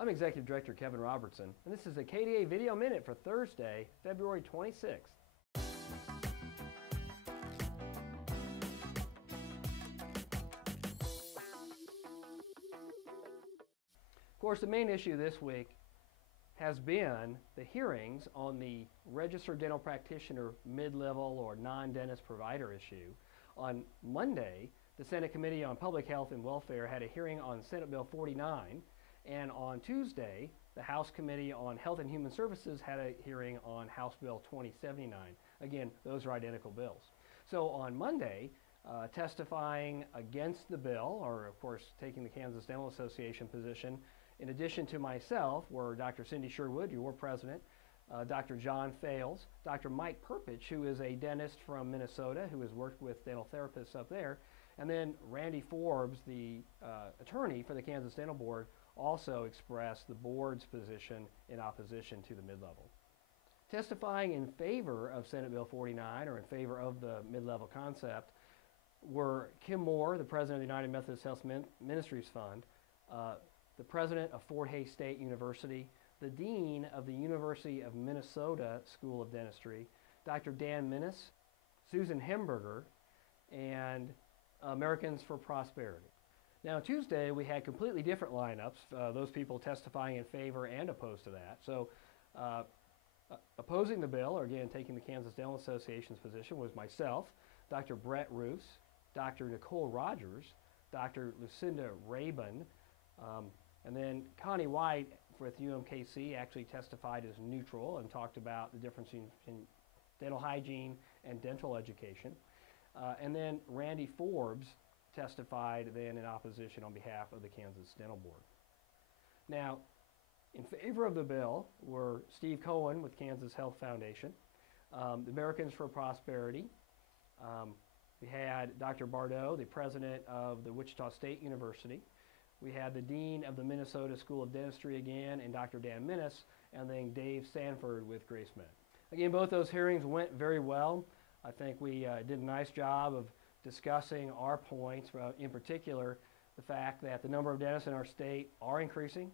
I'm Executive Director Kevin Robertson, and this is a KDA Video Minute for Thursday, February 26th. Of course, the main issue this week has been the hearings on the registered dental practitioner mid-level or non-dentist provider issue. On Monday, the Senate Committee on Public Health and Welfare had a hearing on Senate Bill 49, and on Tuesday, the House Committee on Health and Human Services had a hearing on House Bill 2079. Again, those are identical bills. So on Monday, testifying against the bill, or of course taking the Kansas Dental Association position, in addition to myself, were Dr. Cindi Sherwood, your president, Dr. John Fales, Dr. Mike Perpich, who is a dentist from Minnesota who has worked with dental therapists up there, and then Randy Forbes, the attorney for the Kansas Dental Board, also expressed the board's position in opposition to the mid-level. Testifying in favor of Senate Bill 49, or in favor of the mid-level concept, were Kim Moore, the president of the United Methodist Health Ministries Fund, the president of Fort Hays State University, the dean of the University of Minnesota School of Dentistry, Dr. Dan Minnis, Susan Hemberger, and Americans for Prosperity. Now Tuesday we had completely different lineups, those people testifying in favor and opposed to that. So opposing the bill, or again taking the Kansas Dental Association's position, was myself, Dr. Brett Roos, Dr. Nicole Rodgers, Dr. Lucinda Rabin, and then Connie White with UMKC actually testified as neutral and talked about the difference in dental hygiene and dental education. And then Randy Forbes testified then in opposition on behalf of the Kansas Dental Board. Now, in favor of the bill were Steve Cohen with Kansas Health Foundation, the Americans for Prosperity. We had Dr. Bardot, the president of the Wichita State University. We had the dean of the Minnesota School of Dentistry again, and Dr. Dan Minnis, and then Dave Sanford with Grace Med. Again, both those hearings went very well. I think we did a nice job of discussing our points, in particular the fact that the number of dentists in our state are increasing,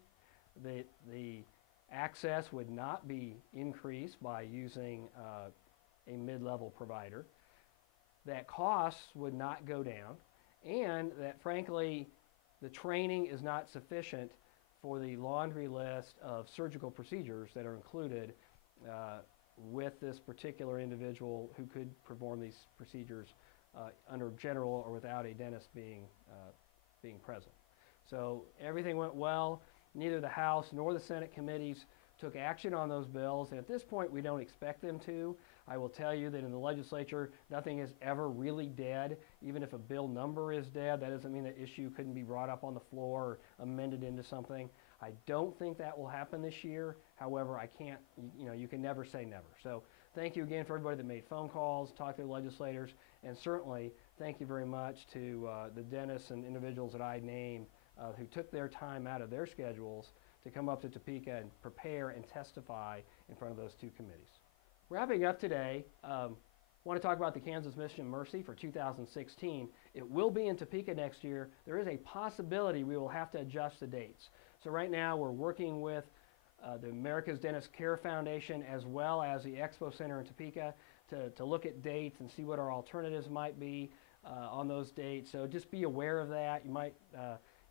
that the access would not be increased by using a mid-level provider, that costs would not go down, and that frankly the training is not sufficient for the laundry list of surgical procedures that are included with this particular individual who could perform these procedures under general or without a dentist being present. So everything went well. Neither the House nor the Senate committees took action on those bills, and at this point we don't expect them to. I will tell you that in the legislature nothing is ever really dead. Even if a bill number is dead, that doesn't mean the issue couldn't be brought up on the floor or amended into something. I don't think that will happen this year. However, I can't, you can never say never. So thank you again for everybody that made phone calls, talked to the legislators, and certainly thank you very much to the dentists and individuals that I named who took their time out of their schedules to come up to Topeka and prepare and testify in front of those two committees. Wrapping up today, I want to talk about the Kansas Mission Mercy for 2016. It will be in Topeka next year. There is a possibility we will have to adjust the dates. So right now we're working with the America's Dentist Care Foundation as well as the Expo Center in Topeka to look at dates and see what our alternatives might be on those dates. So just be aware of that. You might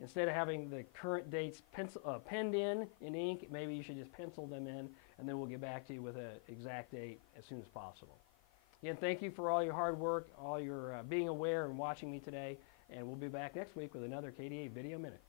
instead of having the current dates penned in ink, maybe you should just pencil them in, and then we'll get back to you with an exact date as soon as possible. Again, thank you for all your hard work, all your being aware and watching me today, and we'll be back next week with another KDA Video Minute.